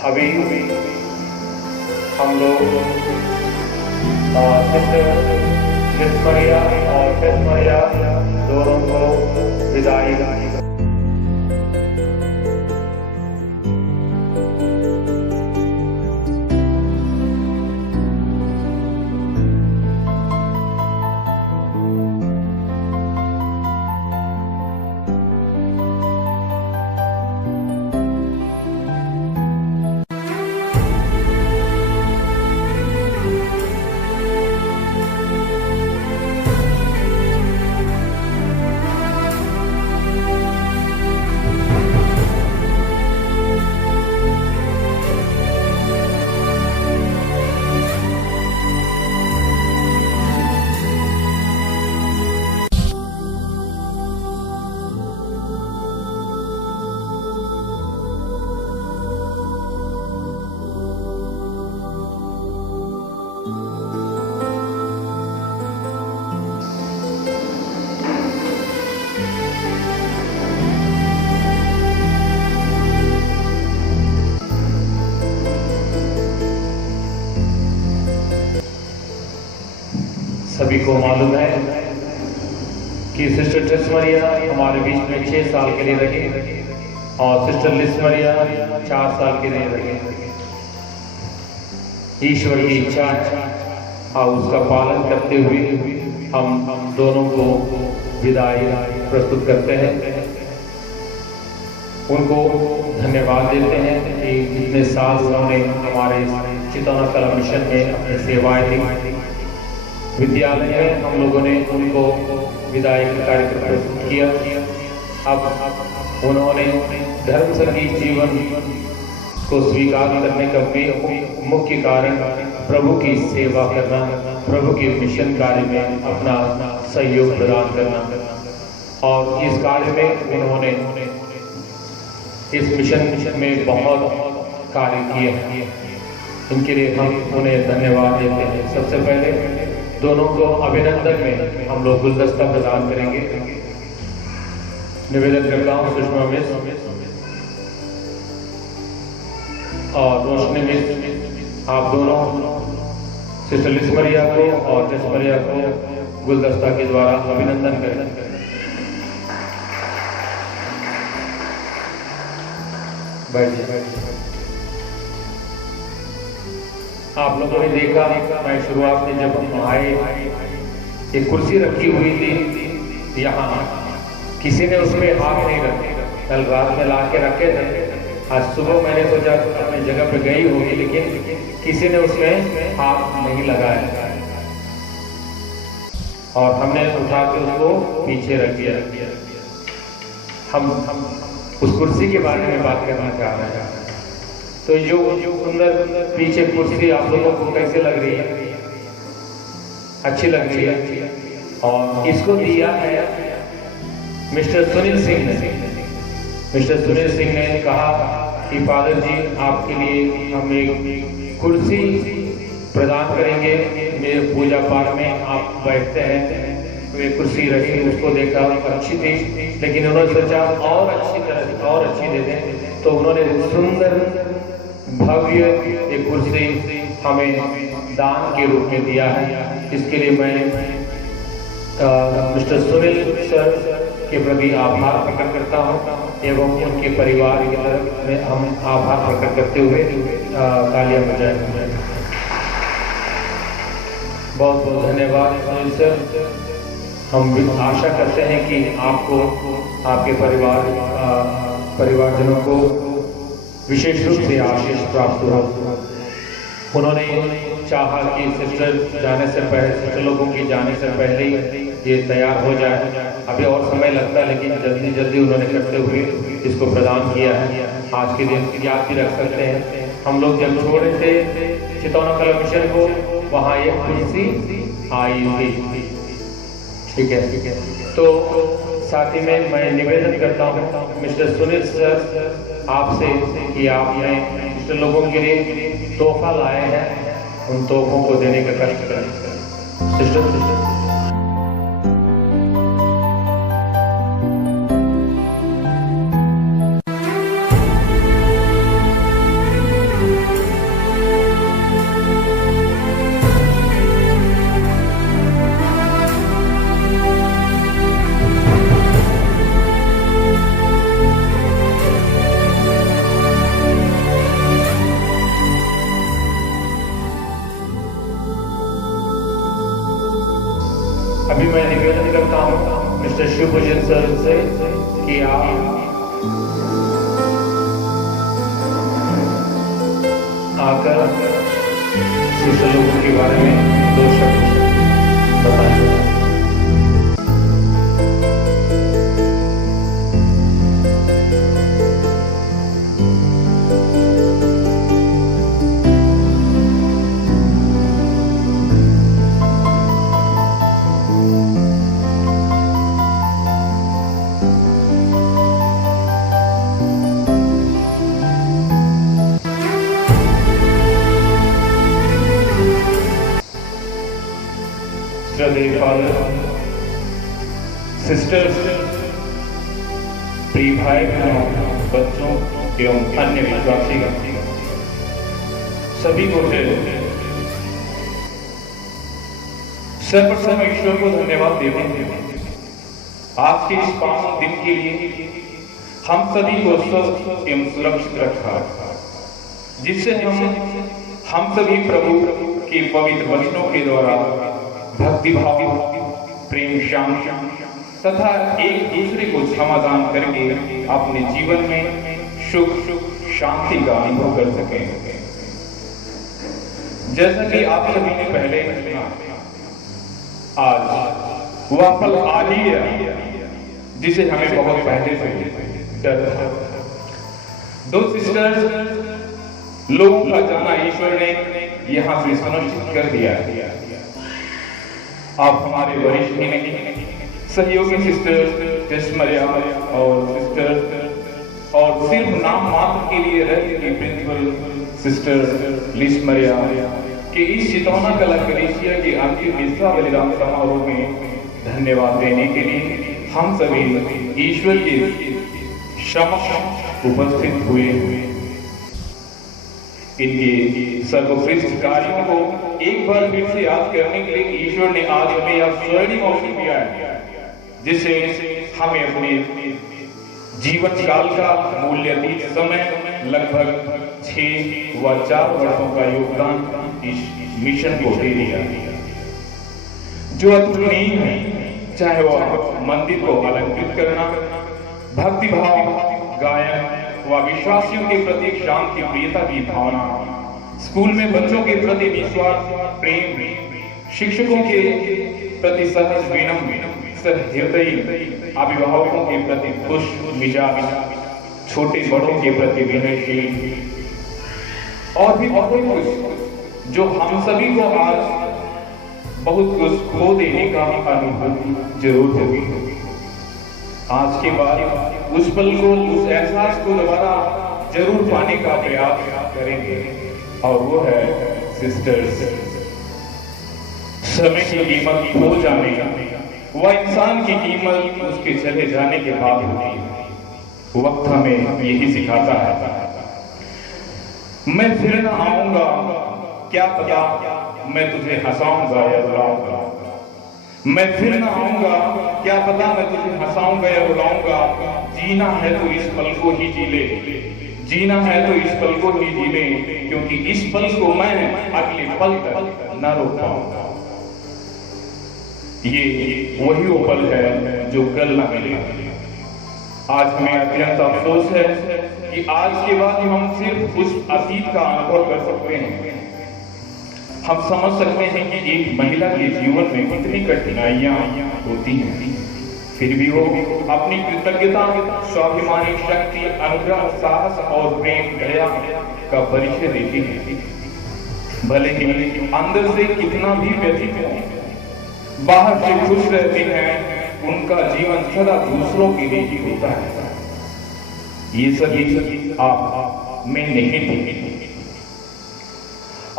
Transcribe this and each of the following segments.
अभी हम लोग सिस्टर लिस्मरिया और टेस्मरिया दोनों को विदाई सभी को मालूम है कि सिस्टर टेस्मरिया हमारे बीच में 6 साल के लिए रही और सिस्टर लिस्मरिया 4 साल के लिए रही। ईश्वर की इच्छा और उसका पालन करते हुए हम दोनों को विदाई प्रस्तुत करते हैं। उनको धन्यवाद देते हैं कि इतने साल उन्होंने हमारे चितौना कला मिशन में अपनी सेवाएं दी। विद्यालय में हम लोगों ने उनको विदाई का कार्यक्रम प्रस्तुत किया। अब उन्होंने धर्म संगीत जीवन को स्वीकार करने का भी मुख्य कारण प्रभु की सेवा करना, प्रभु के मिशन कार्य में अपना सहयोग प्रदान करना और इस कार्य में उन्होंने इस मिशन में बहुत कार्य किए हैं। इनके लिए हम उन्हें धन्यवाद देते हैं। सबसे पहले दोनों को अभिनंदन में हम लोग गुलदस्ता प्रदान करेंगे। निवेदन करता हूँ सुषमा मिस और रोशनी मिस, आप दोनों सिस्टर लिस्मरिया को और टेस्मरिया को गुलदस्ता के द्वारा अभिनंदन करें। बैठिए। आप लोगों ने देखा, मैं शुरुआत में जब हम आए एक कुर्सी रखी हुई थी यहाँ, किसी ने उसमें हाथ नहीं रखे। कल रात में ला के रखे थे, आज सुबह मैंने सोचा अपनी जगह पे गई होगी, लेकिन किसी ने उसमें हाथ नहीं लगाया और हमने उठा के उसको पीछे रख दिया। हम उस कुर्सी के बारे में बात करना चाह रहे हैं। तो जो सुंदर पीछे कुर्सी आप लोगों को कैसे लग रही है? अच्छी लग रही है। और इसको दिया है मिस्टर सुनील सिंह ने। मिस्टर सुनील सिंह ने कहा कि फादर जी आपके लिए हम एक कुर्सी प्रदान करेंगे, मेरे पूजा पाठ में आप बैठते हैं। वे कुर्सी रखी, उसको देखा अच्छी थी, लेकिन उन्होंने सोचा और अच्छी तरह से और अच्छी दे दें, तो उन्होंने सुंदर भव्य एक कुर्सी हमें दान के रूप में दिया है। इसके लिए मैं मिस्टर सुनील सर के प्रति आभार प्रकट करता हूं एवं उनके परिवार की तरफ में हम आभार प्रकट करते हुए तालियां बजाएं। बहुत बहुत धन्यवाद सुनील सर। हम आशा करते हैं कि आपको, आपके परिवारजनों को विशेष रूप से आशीष प्राप्त हो। उन्होंने चाहा कि सिस्टर जाने से पहले, सिस्टर लोगों की जाने से पहले ही ये तैयार हो जाए। अभी और समय लगता है, लेकिन जल्दी जल्दी उन्होंने करते हुए इसको प्रदान किया है। आज के दिन याद भी रख सकते हैं, हम लोग जब छोड़े थे चितौना कला मिशन को, वहाँ एक कुर्सी आई थी। ठीक है। तो साथ ही में मैं निवेदन करता हूँ मिस्टर सुनील सर आपसे कि आपने मिस्टर लोगों के लिए तोहफा लाए हैं, उन तोहफों को देने का कष्ट करें। सिस्टर मिस्टर शिवभूषण सर से कि आप आकर सिस्टर लोगों के बारे में 2 शब्द बताएं। श्रद्धेय फादर, सिस्टर्स, प्रिय भाई बहनों, बच्चों एवं अन्य विश्वासी सभी को सर्वप्रथम ईश्वर को धन्यवाद देते हैं आज के इस पावन दिन के लिए हम सभी को स्वस्थ एवं सुरक्षित रखा, जिससे हम सभी प्रभु के पवित्र वचनों के द्वारा भक्ति भाव, प्रेम, शांति तथा एक दूसरे को क्षमादान करके अपने जीवन में सुख शांति का अनुभव कर सके। जैसा कि आप सभी ने पहले सुना, आज वह पल आ ही है जिसे हमें बहुत पहले से डर था। 2 सिस्टर्स लोगों का जाना ईश्वर ने यहां से सुनिश्चित कर दिया है। आप हमारे वरिष्ठ ही नहीं, सहयोगी सिस्टर टेस्मरिया और सिस्टर और सिर्फ नाम मात्र के लिए रह चुकी प्रिंसिपल सिस्टर लिस्मरिया के इस चितौना कला कलीसिया के अंतिम हिस्सा बलिदान समारोह में धन्यवाद देने के लिए हम सभी ईश्वर के समक्ष उपस्थित हुए। इनके सर्वश्रेष्ठ कार्यों को एक बार फिर से याद करने के लिए ईश्वर ने आज हमें यह स्वर्णिम अवसर दिया है, जिससे हमें अपने जीवन काल का मूल्यहीन समय लगभग 6 व 4 वर्षों का योगदान इस मिशन को दे दिया, जो अतुलनीय है। चाहे वह मंदिर को अलंकृत करना, भक्ति भाव, गायन व विश्वासियों के प्रति शांति प्रियता की भावना, स्कूल में बच्चों के प्रति विश्वास, प्रेम, शिक्षकों के प्रति सहज विनम्र, सहृदयी, अभिभावकों के प्रति खुश मिजाज, छोटे बड़ों के प्रति विनयशील और भी बहुत कुछ, जो हम सभी को आज बहुत कुछ खो देने का अनुभव जरूर होगी। आज के बाद उस पल को, उस एहसास को दोबारा जरूर पाने का प्रयास करेंगे, और वो है सिस्टर्स। समय की कीमत खो जाने, वह इंसान की कीमत उसके चले जाने के बाद होती है। वक्त हमें यही सिखाता है। मैं फिर न आऊंगा, क्या पता मैं तुझे हंसाऊंगा या रुलाऊंगा। मैं फिर न आऊंगा, क्या पता मैं तुझे हंसाऊंगा या रुलाऊंगा। जीना है तो इस पल को ही जी ले, जीना है तो इस पल को ही जी ले, क्योंकि इस पल को मैं अगले पल तक न रोक पाऊंगा। ये वही वो पल है जो कल न मिले। आज हमें अत्यंत अफसोस है कि आज के बाद हम सिर्फ उस अतीत का अनुभव कर सकते हैं। हम समझ सकते हैं कि एक महिला के जीवन में कितनी कठिनाइयां होती हैं, फिर भी वो अपनी कृतज्ञता, स्वाभिमानी शक्ति, अनुग्रह, साहस और प्रेम, दया का परिचय देती है। भले ही अंदर से कितना भी व्यथित हो, बाहर से खुश रहती हैं, उनका जीवन सदा दूसरों के लिए ही होता है। ये सभी आप में नहीं थे।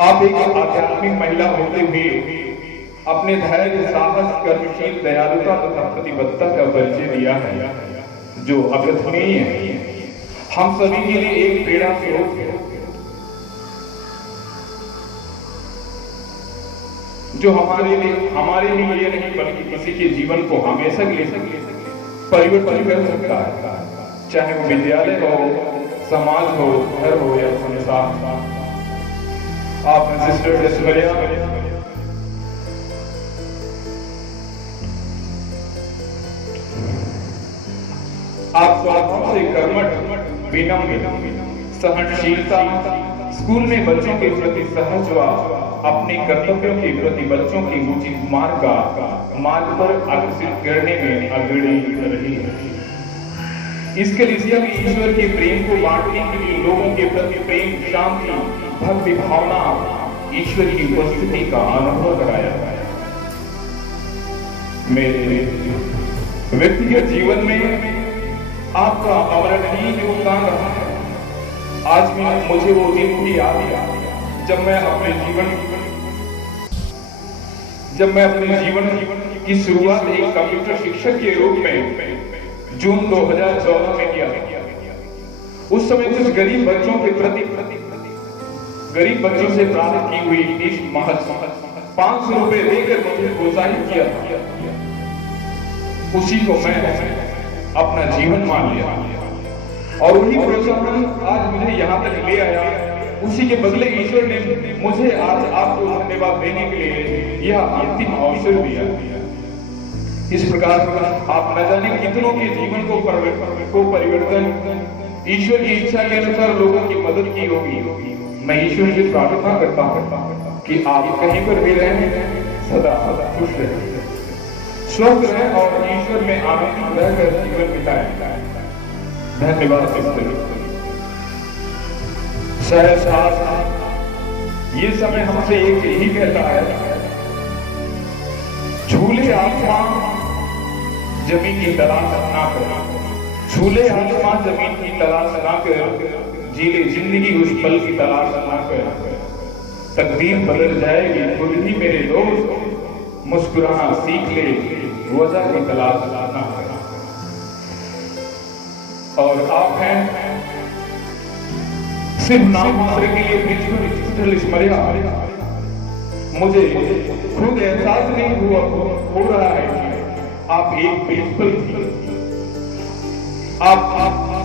आप एक आध्यात्मिक महिला होते हुए अपने धैर्य, साहस, कर्मशील, दयालुता तथा प्रतिबद्धता का परिचय दिया है, जो अकथनीय है। हम सभी के लिए एक प्रेरणा स्रोत है, जो हमारे लिए नहीं बल्कि किसी के जीवन को हमेशा के लिए परिवर्तन कर सकता है, चाहे वो विद्यालय हो, समाज हो, घर हो या संसार। आपने सिस्टर टेस्मरिया आप स्वभाव से कर्मठ, विनम्र, सहनशीलता, स्कूल में बच्चों के प्रति सहज व अपने कर्तव्यों के प्रति बच्चों की उचित मार्ग पर आकर्षित करने में अग्रणी रही है। इसके लिए भी ईश्वर के प्रेम को बांटने के लिए लोगों के प्रति प्रेम, शांति, भक्ति भावना, ईश्वर की उपस्थिति का अनुभव कराया है। मेरे व्यक्तिगत जीवन में आपका अवरणीय योगदान रहा है। आज भी मुझे वो दिन भी याद है जब मैं अपने जीवन की शुरुआत एक कंप्यूटर शिक्षक के रूप में जून 2014 में किया। उस समय कुछ गरीब बच्चों से प्राप्त की हुई फीस महज 500 रुपए देकर मुझे प्रोत्साहित किया था। उसी को मैं अपना जीवन मान लिया और वही प्रोत्साहन आज मुझे यहाँ तक ले आया। उसी के बदले ईश्वर ने मुझे आज आपको धन्यवाद देने के लिए यह अंतिम अवसर दिया। इस प्रकार आप न जाने कितनों के जीवन को परिवर्तन ईश्वर की इच्छा के अनुसार लोगों की मदद की होगी। मैं ईश्वर से प्रार्थना करता हूँ कि आप कहीं पर भी रहें, सदा खुश रहें, स्वस्थ रहें और ईश्वर में आनंदित रहकर जीवन बिताएं। धन्यवाद। शायद ये समय हमसे एक यही कहता है, झूले आसमान जमीन की तलाश ना कर, झूले आसमान जमीन की तलाश ना कर, जीले जिंदगी उस पल की तलाश ना कर। तकदीर बदल जाएगी खुद ही मेरे दोस्त, मुस्कुराना सीख ले, वजह की तलाश ना कर। और आप हैं सिर्फ नाम मात्र के लिए ब्रिज स्मरिया। मुझे खुद एहसास नहीं हो रहा है कि आप एक प्रिंसिपल थी। आप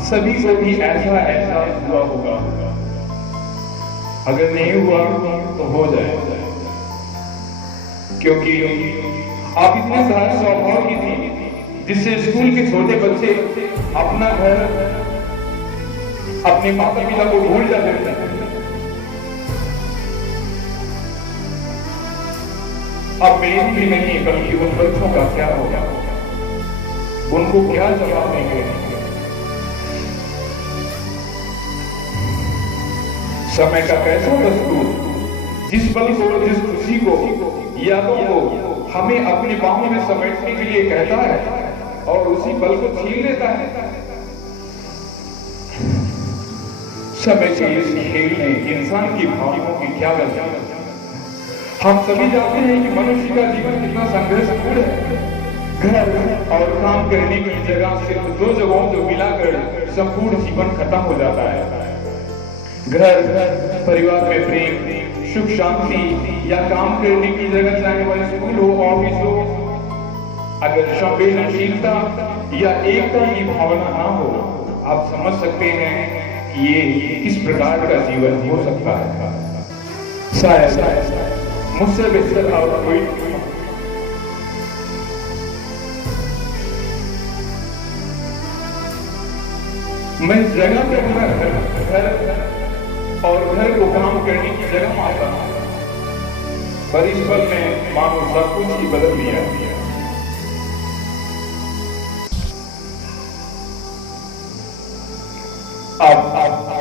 सभी को भी ऐसा एहसास हुआ होगा। अगर नहीं हुआ तो हो जाए, क्योंकि आप इतने सारे स्वभाव की थी जिससे स्कूल के छोटे बच्चे अपना घर, अपने माता पिता को भूल जाते थे। अब मेरी भी नहीं बल्कि उन बच्चों का क्या होगा, उनको क्या जवाब देंगे। समय का कैसा दस्तूर जिस पल को, जिस खुशी को, यादों को हमें अपनी बाहों में समेटने के लिए कहता है और उसी पल को छीन लेता है। समय के इस खेल में इंसान की भावनाओं की क्या गलती है। हम सभी जानते हैं कि मनुष्य का जीवन कितना संघर्षपूर्ण है। घर और काम करने की जगह सिर्फ दो जगहों को मिलाकर संपूर्ण जीवन खत्म हो जाता है। घर, परिवार में प्रेम, सुख शांति या काम करने की जगह, चाहे वह स्कूल हो, ऑफिस हो, अगर संवेदनशीलता या एकता की भावना ना हो, आप समझ सकते हैं ये किस प्रकार का जीवन हो सकता है। शायद मुझसे बेहतर और कोई मैं जगह पर घर और घर को काम करने की जगह आता हूं, पर इस पल में मानो सब कुछ ही बदल दिया। आप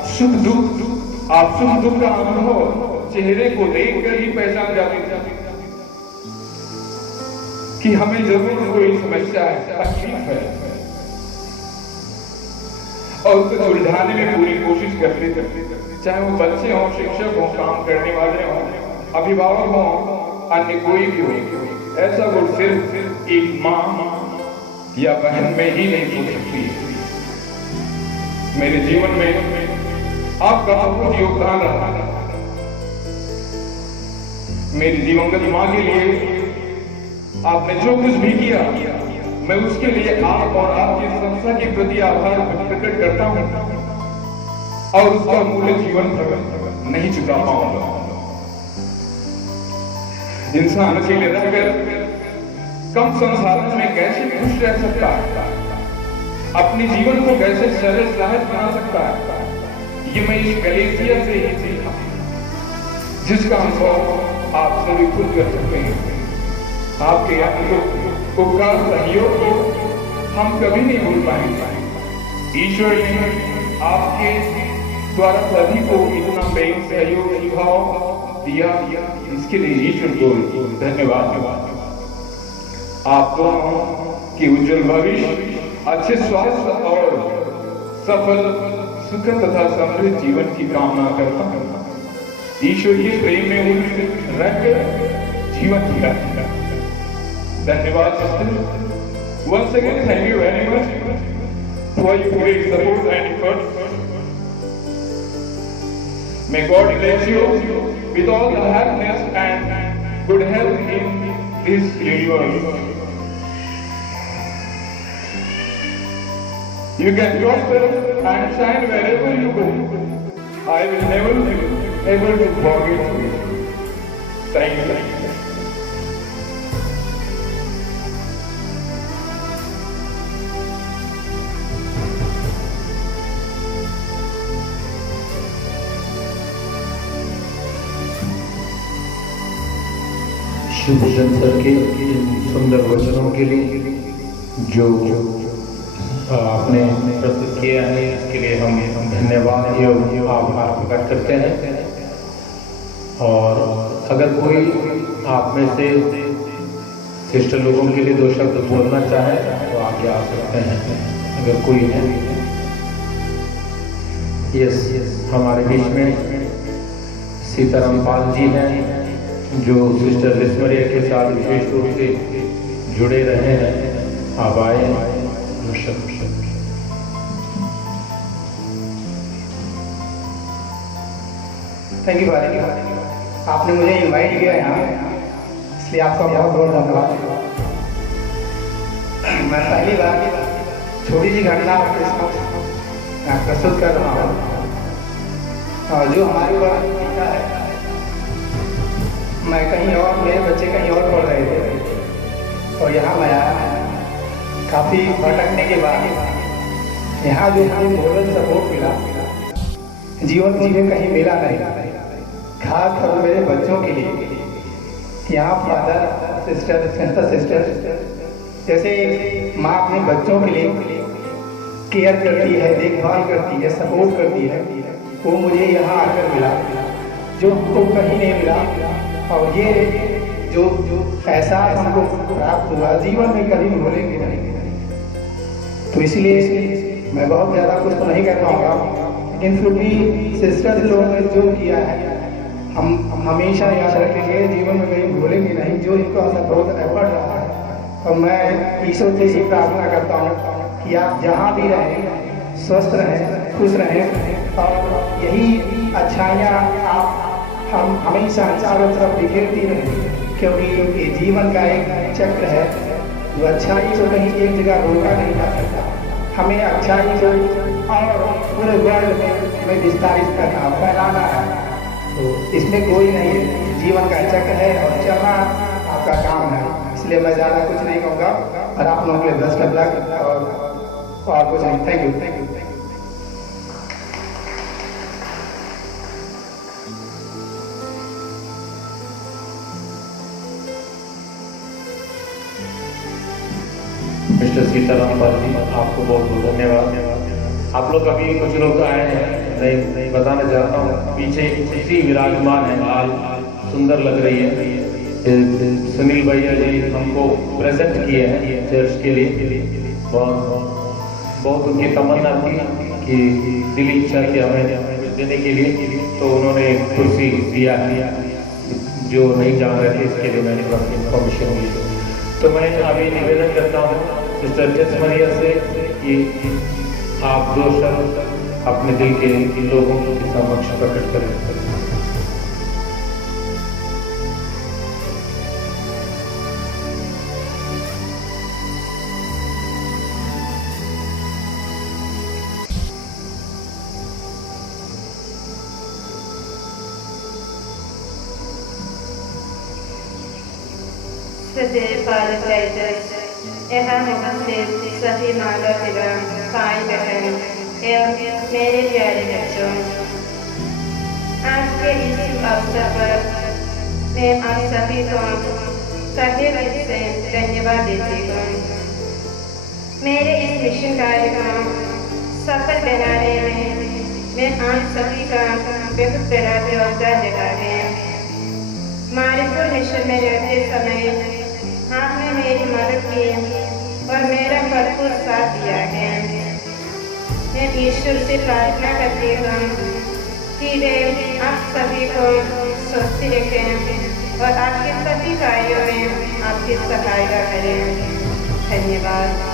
सुख दुख का अनुभव चेहरे को देखकर ही पहचान जाते कि हमें जरूर कोई समस्या है, तकलीफ है, और उसे सुलझाने में पूरी कोशिश करते चाहे वो बच्चे हों, शिक्षक हों, काम करने वाले हों, अभिभावक हों, अन्य कोई भी हो। ऐसा गुण सिर्फ एक मां या बहन में ही नहीं हो सकती। मेरे जीवन में आपका बहुत योगदान रहा। मेरी दिवंगत मां के लिए आपने जो कुछ भी किया, मैं उसके लिए आप और आपकी संस्था के प्रति आभार प्रकट करता हूं और उसका मूल्य जीवन भर नहीं चुका पाऊंगा। इंसान अकेले रहकर कम संसाधन में कैसे खुश रह सकता है? अपने जीवन को कैसे सरल सहज बना सकता है, ये मैं इस कलीसिया से ही सीखा, जिसका अनुभव आप सभी खुद कर सकते हैं। आपके उपकार सहयोग को हम कभी नहीं भूल पाएंगे। ईश्वर ने आपके द्वारा सभी को इतना प्रेम सहयोग सुझाव दिया, इसके लिए ईश्वर को धन्यवाद। आप दोनों की उज्जवल भविष्य, अच्छे स्वास्थ्य और सफल सुखद तथा समृद्ध जीवन की कामना करता हूँ। ईश्वर के प्रेम में उन्हें रखकर जीवन जिया। धन्यवाद sister. Once again, thank you very much for your great support and efforts. May God bless you with all the happiness and good health in this universe. You can prosper and shine wherever you go. I will never be able to forget you. Thank you. Shubh sir के सुंदर वचनों के लिए जो आपने प्रस्तुत किया है, इसके लिए हम धन्यवाद एवं आभार प्रकट करते हैं। और अगर कोई आप में से सिस्टर लोगों के लिए दो शब्द बोलना चाहे तो आगे आ सकते हैं, अगर कोई है। यस, हमारे बीच में सीताराम पाल जी हैं, जो सिस्टर लिस्मरिया के साथ विशेष रूप से जुड़े रहे हैं। आप आए। थैंक यू भाई, आपने मुझे इनवाइट किया यहाँ, इसलिए आपका बहुत बहुत धन्यवाद। मैं पहली बार छोटी सी घटना आपके साथ प्रस्तुत कर रहा हूँ, और जो हमारे ऊपर बीता है। मैं कहीं और, मेरे बच्चे कहीं और पढ़ रहे थे और यहाँ मैं आया। काफ़ी भटकने के बाद यहाँ जो मुझे मोरल सपोर्ट मिला, जीवन मुझे कहीं मिला नहीं, खास कर मेरे बच्चों के लिए। यहाँ फादर सिस्टर जैसे माँ अपने बच्चों के लिए केयर करती है, देखभाल करती है, सपोर्ट करती है, वो मुझे यहाँ आकर मिला, जो हमको कहीं नहीं मिला। और ये जो एहसास हमको प्राप्त हुआ, जीवन में कभी भूलेंगे नहीं। तो इसलिए मैं बहुत ज़्यादा कुछ तो नहीं कह पाऊँगा, लेकिन फिर भी सिस्टर्स लोगों ने जो किया है हम हमेशा याद रखेंगे, जीवन में कहीं भूलेंगे नहीं, जो इनका बहुत एफर्ट रहा है। और मैं ईश्वर से ही प्रार्थना करता हूँ कि आप जहाँ भी रहें स्वस्थ रहें, खुश रहें, और यही अच्छाइयाँ आप हम हमेशा चारों तरफ बिखेरती रहें, क्योंकि ये जीवन का एक चक्र है। जो अच्छाई को कहीं एक जगह रोका नहीं जा सकता, हमें अच्छाई को और पूरे वर्ल्ड में विस्तारित करना, फैलाना है। तो इसमें कोई नहीं है, जीवन का चक्र है और चलना आपका काम है। इसलिए मैं ज़्यादा कुछ नहीं कहूँगा, और आप लोगों के लिए बेस्ट ऑफ लक और कुछ नहीं। Thank you. Mister Sitaram Pal ji, आपको बहुत बहुत धन्यवाद। आप लोग अभी कुछ लोग आए हैं, नहीं बताना चाहता हूँ, पीछे खुशी विराजमान है, लाल सुंदर लग रही है। सुनील भैया जी हमको प्रेजेंट किए हैं चर्च के लिए। बहुत उनकी तमन्ना थी कि दिली इच्छा की हमें देने के लिए, तो उन्होंने कुर्सी दिया है। जो नहीं जान रहे थे इसके लिए मैंने बस इन्फॉर्मेशन दी। तो मैं अभी निवेदन करता हूँ सिस्टर लिस्मरिया से कि आप दो शब्द अपने दिल के लोगों के समक्ष प्रकट करें। सदैव भारत राइटर्स यहाँ उपस्थित सभी माता पिता भाई बहन एवं मेरे प्यारे बच्चों, आज के इस अवसर पर मैं आप सभी को तहे दिल से धन्यवाद देती हूँ। मेरे इस मिशन कार्य को सफल बनाने में मैं आप सभी का बहुत बड़ा योगदान देता है। मारिपुर मिशन में रहते समय आपने मेरी मदद की और मेरा भरपूर साथ दिया है। मैं ईश्वर से प्रार्थना करती हूँ कि वे आप सभी को स्वस्थ रखें और आपके सभी कार्यों में आपकी सहायता करें। धन्यवाद।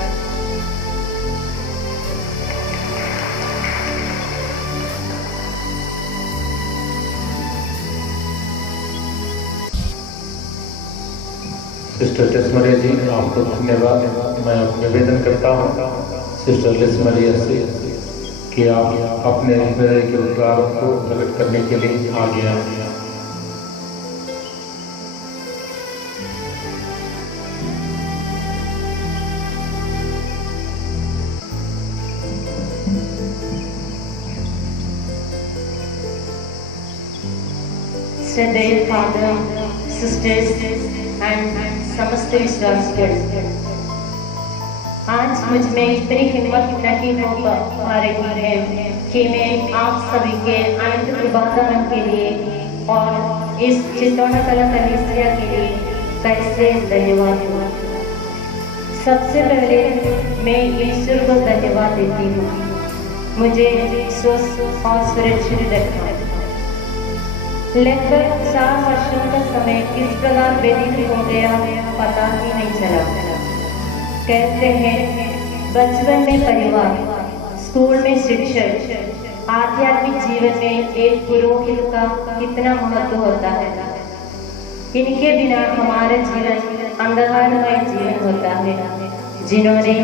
सिस्टर टेस मरिया जी, आपको धन्यवाद। मैं निवेदन करता हूँ सिस्टर टेस मरिया से कि आप अपने हृदय के उद्गारों को प्रकट करने के लिए आगे आए। Dear Father, sisters and समस्त विश्वासियों, आज मुझ में इतनी हिम्मत नहीं हो पा रही है कि मैं आप सभी के अनंत कृपादान के लिए और इस चितौना कला कलीसिया के लिए कैसे धन्यवाद दूं। सबसे पहले मैं ईश्वर को धन्यवाद देती हूँ, मुझे स्वस्थ और सुरक्षित रखा। लगभग 4 वर्षों का समय किस प्रकार व्यतीत हो गया पता ही नहीं चला। कहते हैं बचपन में परिवार, स्कूल में शिक्षक, आध्यात्मिक जीवन में एक पुरोहित का कितना महत्व होता है। इनके बिना हमारा जीवन अंधकारमय जीवन होता है, जिन्होंने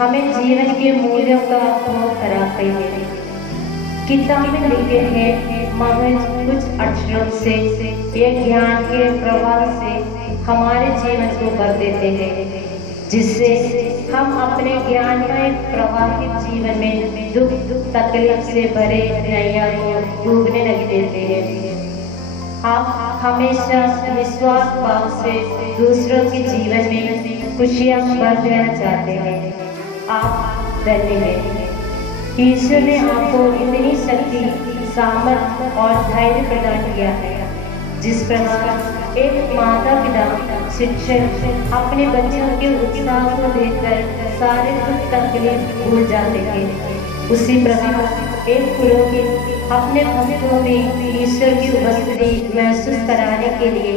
हमें जीवन के मूल्यों का बोध कराते हैं। किताब में लिखे हैं महज कुछ अक्षरों से ये ज्ञान के प्रभाव से हमारे जीवन को भर देते हैं, जिससे हम अपने ज्ञानमय प्रवाहित जीवन में दुख तकलीफ से भरे नैया को डूबने लग देते हैं। आप हमेशा निस्वार्थ भाव से दूसरों के जीवन में खुशियां भर देना चाहते हैं। आप धन्य हैं। ईश्वर ने आपको इतनी शक्ति, सामर्थ्य और धैर्य प्रदान किया है, जिस प्रकार एक माता पिता शिक्षक अपने बच्चों के उत्साह को देखकर सारे दुख तकलीफ भूल जाते हैं, उसी प्रकार एक पुरोहित अपने भक्तों में ईश्वर की उपस्थिति महसूस कराने के लिए,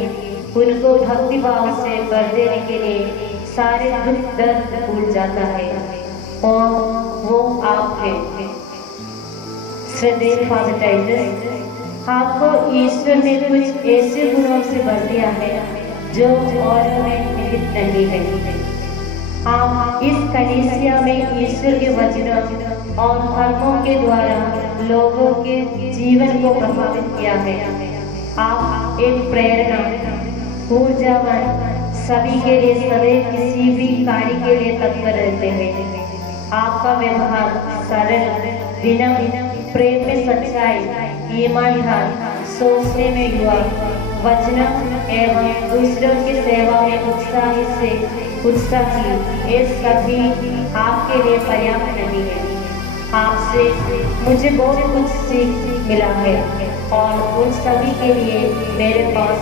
उनको भक्ति भाव से भर देने के लिए सारे दुख दर्द भूल जाता है, और वो आप हैं। श्रद्धेय फादर टाइटस, आपको ईश्वर ने कुछ ऐसे गुणों से भर दिया है जो औरों में निहित नहीं है। आप इस कलीसिया में ईश्वर के वचनों और धर्मों के द्वारा लोगों के जीवन को प्रभावित किया है। आप एक प्रेरणा, ऊर्जावान, सभी के लिए सदैव किसी भी कार्य के लिए तत्पर रहते हैं। आपका व्यवहार सरल, विनम्र, प्रेम में सच्चाई, ईमानदार, सोचने में युवा, वचन एवं दूसरों की सेवा में उत्साही, ये सभी आपके लिए पर्याप्त नहीं है। आपसे मुझे बहुत कुछ सीख मिला है और उन सभी के लिए मेरे पास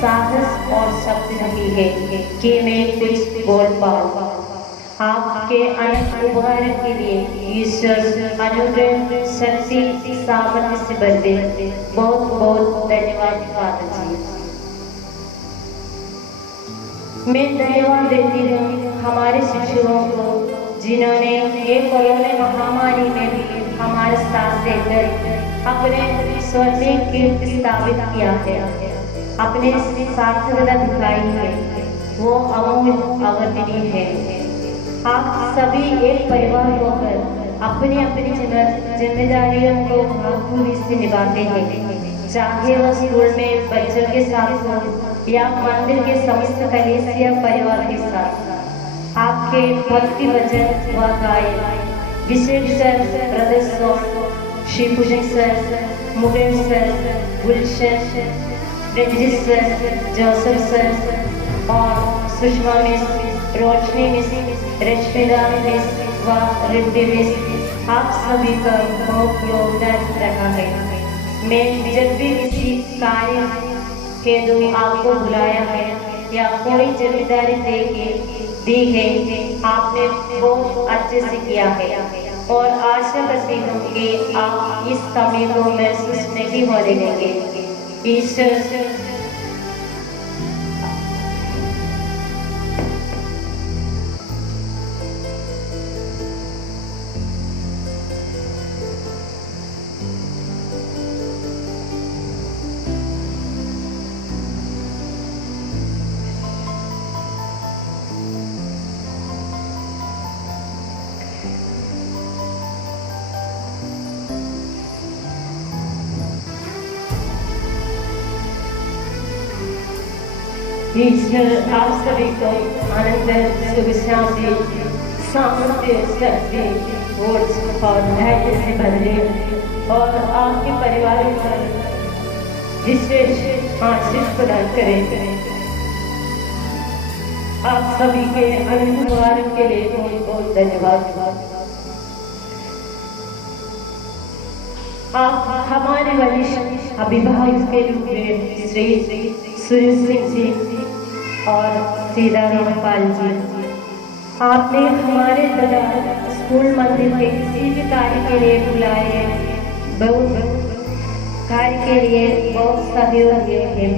साहस और शक्ति नहीं है कि मैं कुछ बोल पाऊँ। आपके अनंत उपहार के लिए ईश्वर अनुग्रह, शक्ति, सामर्थ्य से भर दे। बहुत बहुत धन्यवाद फादर जी। मैं धन्यवाद देती हूँ हमारे शिक्षकों को, जिन्होंने एक कोरोना महामारी में भी हमारे साथ देकर अपने स्वर्णिम कीर्ति स्थापित किया है, अपने सार्थकता दिखाई है, वो अमूल्य अवर्णनीय है। आप सभी एक परिवार होकर अपनी अपनी जिम्मेदारियों को बखूबी से निभाते हैं, चाहे वह स्कूल में बच्चों के साथ हो या मंदिर के समस्त कलीसिया परिवार के साथ। आपके भक्ति वचन व गायन विशेष सर, ब्रदर सॉन, श्री पूजन सर, मुगेश सर, गुलशन, रंजित सर, जोसेफ सर और सुषमा मिस, रोशनी मिस, रश्मिदा मिस व रिद्धि मिस, आप सभी का बहुत योगदान रहा है। मैं जब भी किसी कार्य के दो आपको बुलाया है या कोई जिम्मेदारी दी है, आपने बहुत अच्छे से किया है और आशा करती हूँ कि आप इस कमी को महसूस नहीं होने देंगे। ईश्वर ईश्वर आप सभी को आनंद, सुख, शांति, सामर्थ्य, शक्ति और धैर्य से भर दे और आपके परिवार पर विशेष आशीष प्रदान करें। आप सभी के अनुग्रह के लिए बहुत बहुत धन्यवाद। आप हमारे वरिष्ठ अभिभावक के रूप में श्री सुरेश सिंह जी और सीताराम पाल जी, आपने हमारे द्वारा स्कूल मंदिर के किसी भी कार्य के लिए बुलाए, बहुत कार्य के लिए बहुत सहयोग दिए हैं,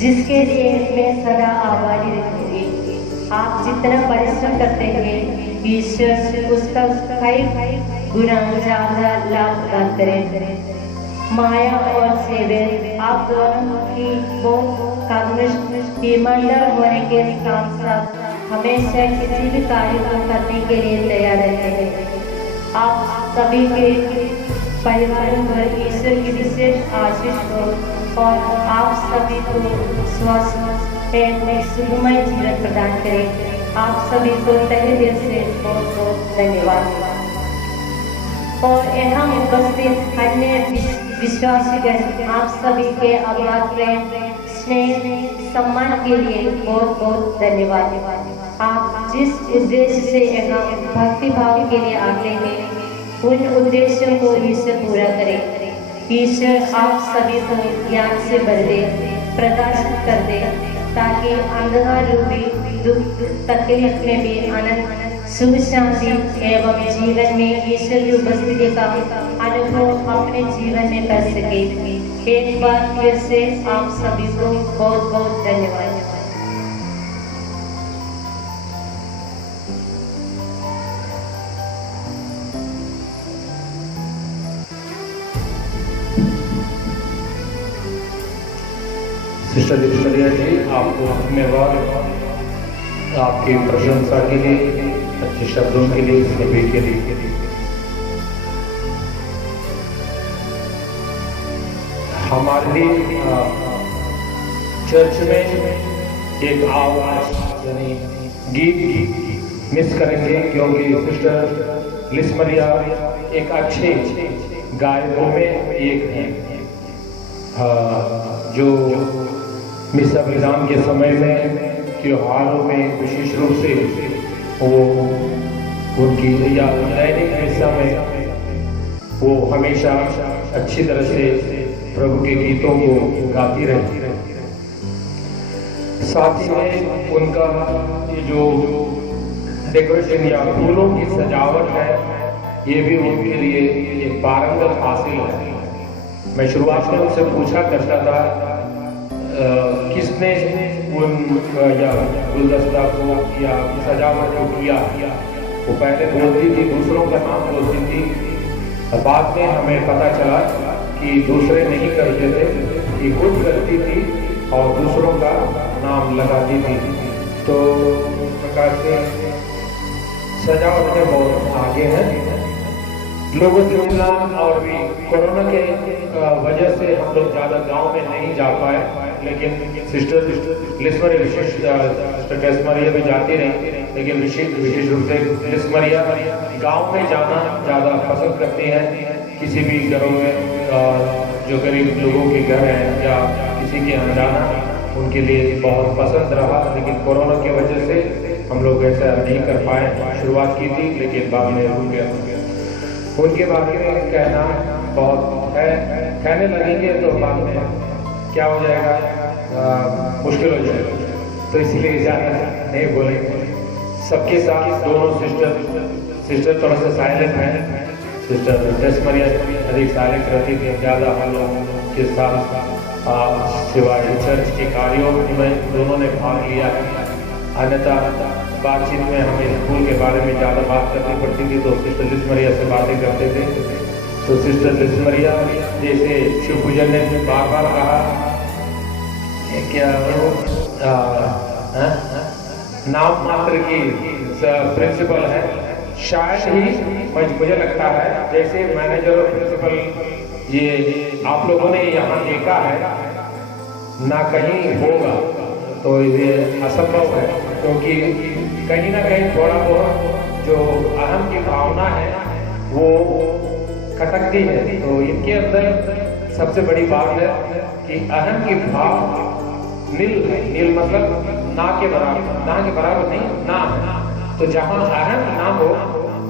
जिसके लिए मैं सदा आभारी रहूंगी। आप जितना परिश्रम करते हैं, ईश्वर उसका कई गुना ज्यादा लाभ प्रदान करें। माया और सेवन आप दोनों की बहुत कामनिष्ठ ईमानदार होने के साथ साथ हमेशा किसी भी कार्य को करने के लिए तैयार रहते हैं। आप सभी के परिवारों पर ईश्वर की विशेष आशीष हो और आप सभी को स्वस्थ एवं सुखमय जीवन प्रदान करें। आप सभी को तहे दिल से बहुत बहुत धन्यवाद। और यहाँ उपस्थित अन्य विश्वासीगण, आप सभी के आभार, प्रेम, स्नेह, सम्मान के लिए बहुत बहुत धन्यवाद। आप जिस उद्देश्य से यहाँ भक्ति भाव के लिए आते हैं, उन उद्देश्यों को ईश्वर पूरा करें। ईश्वर आप सभी को ज्ञान से भर दे, प्रकाशित कर दे, ताकि अंधकार रूपी दुख तकलीफ में भी आनंद, सुख, शांति एवं जीवन में ईश्वर की उपस्थिति का अनुभव अपने जीवन में कर सके। एक बार फिर से आप सभी को बहुत बहुत धन्यवाद। सिस्टर ऐश्वर्या जी, आपको धन्यवाद आपकी प्रशंसा के लिए, अच्छे शब्दों के लिए, सभी के लिए। हमारे लिए चर्च में एक आवाज यानी गीत मिस करेंगे, क्योंकि सिस्टर लिस्मरिया एक अच्छे गायकों में एक हैं, जो मिस अभिधान के समय में त्योहारों में विशेष रूप से वो उनकी या दैनिक हिस्सा में वो हमेशा अच्छी तरह से प्रभु के गीतों को गाती रहती है। साथ ही में उनका ये जो डेकोरेशन या फूलों की सजावट है, ये भी उनके लिए एक पारंगत हासिल है। मैं शुरुआत में उनसे पूछा करता था किसने उन या गुलदस्ता को या सजावट को किया। वो पहले बोलती थी, दूसरों का नाम बोलती थी, बाद में हमें पता चला कि दूसरे नहीं करते थे, कि खुद करती थी और दूसरों का नाम लगाती थी। तो प्रकार से सजावट में बहुत आगे है लोगों से मिलना, और भी कोरोना के वजह से हम लोग ज़्यादा गांव में नहीं जा पाए, लेकिन सिस्टर लिस्मरिया विशेष सिस्टर टेस्मरिया भी जाती रही, लेकिन विशेष रूप से लिस्मरिया गांव में जाना ज़्यादा पसंद करती हैं। किसी भी घरों में जो गरीब लोगों के घर हैं या किसी के यहाँ जाना उनके लिए बहुत पसंद रहा, लेकिन कोरोना की वजह से हम लोग ऐसा नहीं कर पाए। शुरुआत की थी लेकिन बाद में रुक गया। उनके बारे में कहना बहुत है, कहने लगेंगे तो बाद में क्या हो जाएगा, मुश्किल हो जाएगा, तो इसलिए ज़्यादा नहीं बोलेंगे। सबके साथ दोनों सिस्टर थोड़ा सा साइलेंट हैं। सिस्टर टेस्मरिया अधिक साइलेंट रहती थी, ज़्यादा हम लोग के साथ सिवाय चर्च के कार्यों में दोनों ने भाग लिया है। अन्यथा बातचीत में हमें स्कूल के बारे में ज़्यादा बात करनी पड़ती थी, तो सिस्टर लिस्मरिया से बातें करते थे। तो सिस्टर लिस्मरिया जैसे शिव पूजन ने बार बार कहा, क्या नाम मात्र की प्रिंसिपल है, शायद ही मुझे लगता है जैसे मैनेजर और प्रिंसिपल ये आप लोगों ने यहाँ देखा है ना कहीं होगा, तो ये असंभव है, क्योंकि कहीं ना कहीं थोड़ा बहुत जो अहम की भावना है वो खटकती है। तो इनके अंदर सबसे बड़ी बात है कि अहम की भाव नील है। नील मतलब ना के बराबर नहीं, ना है। तो जहाँ अहम ना हो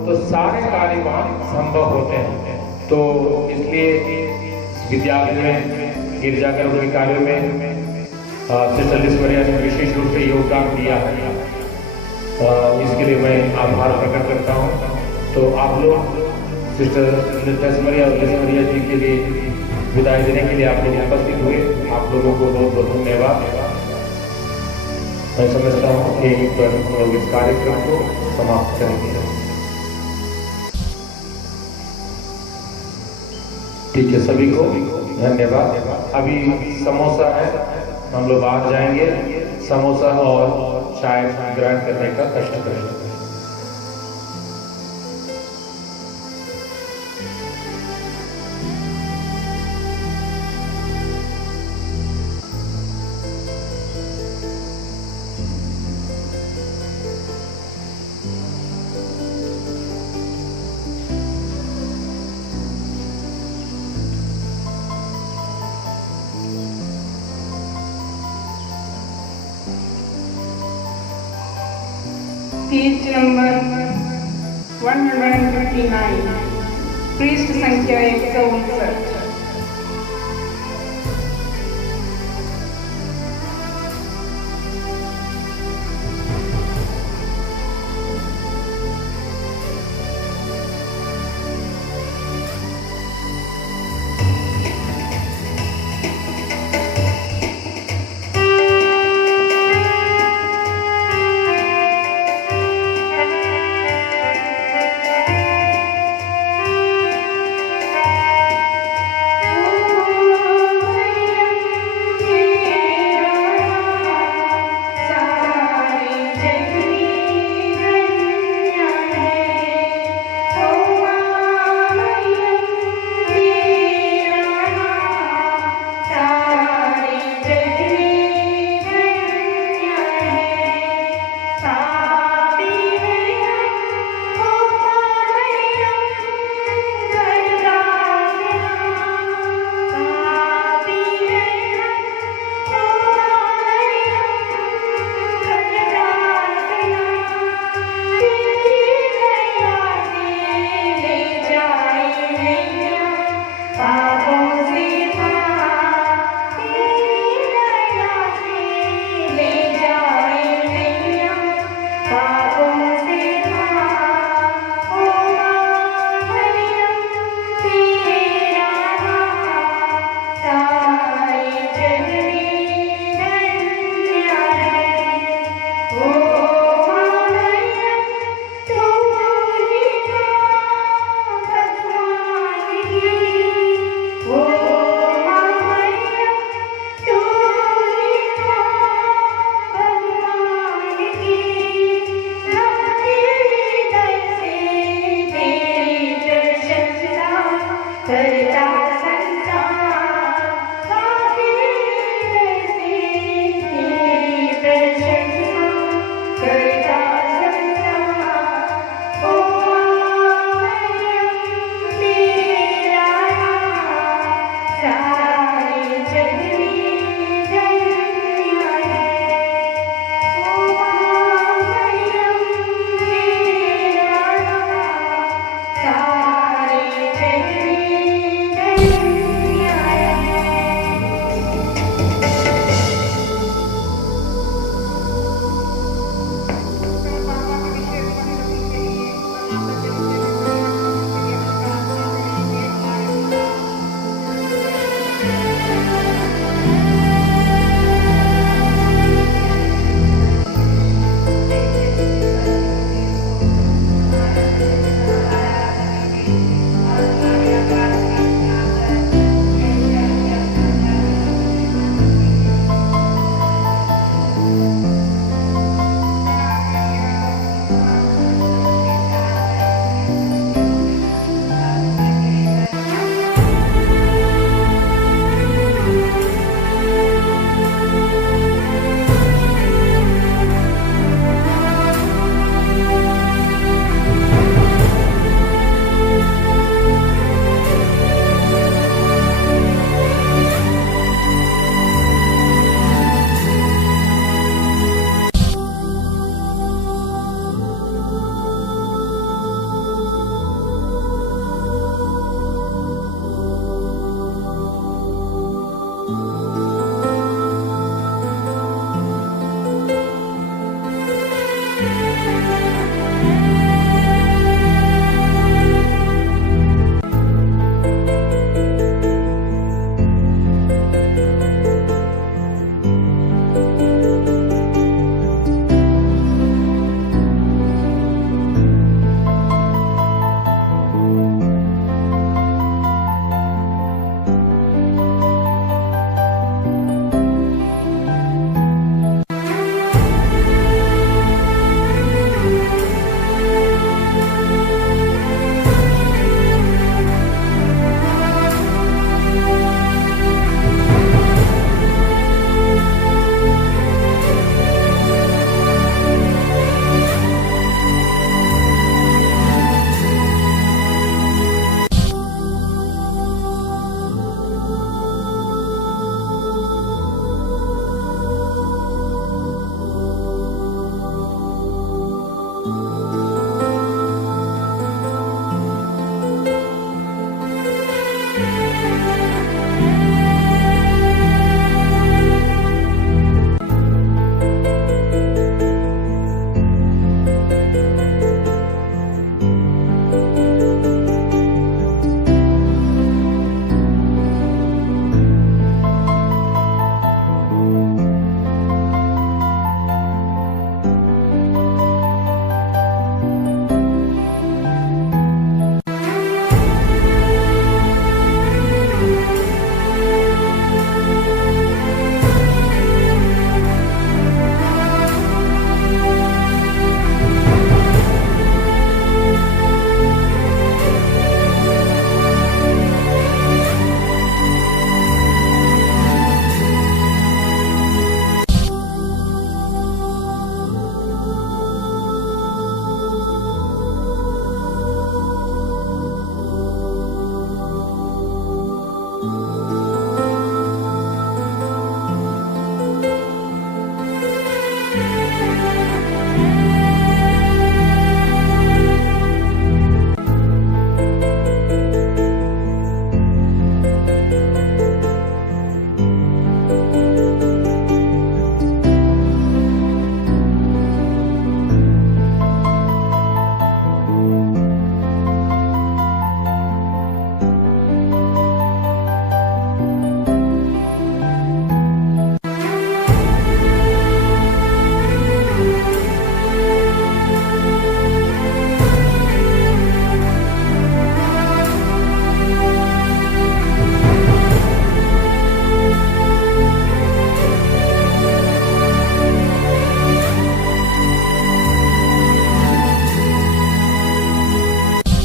तो सारे कार्य वहाँ संभव होते हैं। तो इसलिए विद्यालय में गिरजाघरों के कार्यों में सिस्टर लिस्मरिया ने विशेष रूप से योगदान दिया है। इसके लिए मैं आभार प्रकट करता हूँ। तो आप लोग सिस्टर टेस्मरिया और लिस्मरिया जी के लिए विदाई देने के लिए आप लोग उपस्थित हुए, आप लोगों को बहुत बहुत धन्यवाद। मैं समझता हूँ कि हम लोग इस कार्यक्रम को समाप्त करेंगे। ठीक है, सभी को धन्यवाद। अभी समोसा है, हम लोग बाहर जाएंगे, समोसा और चाय ग्रहण करने का कष्ट करेंगे। पेज नंबर 159, पृष्ठ संख्या 159।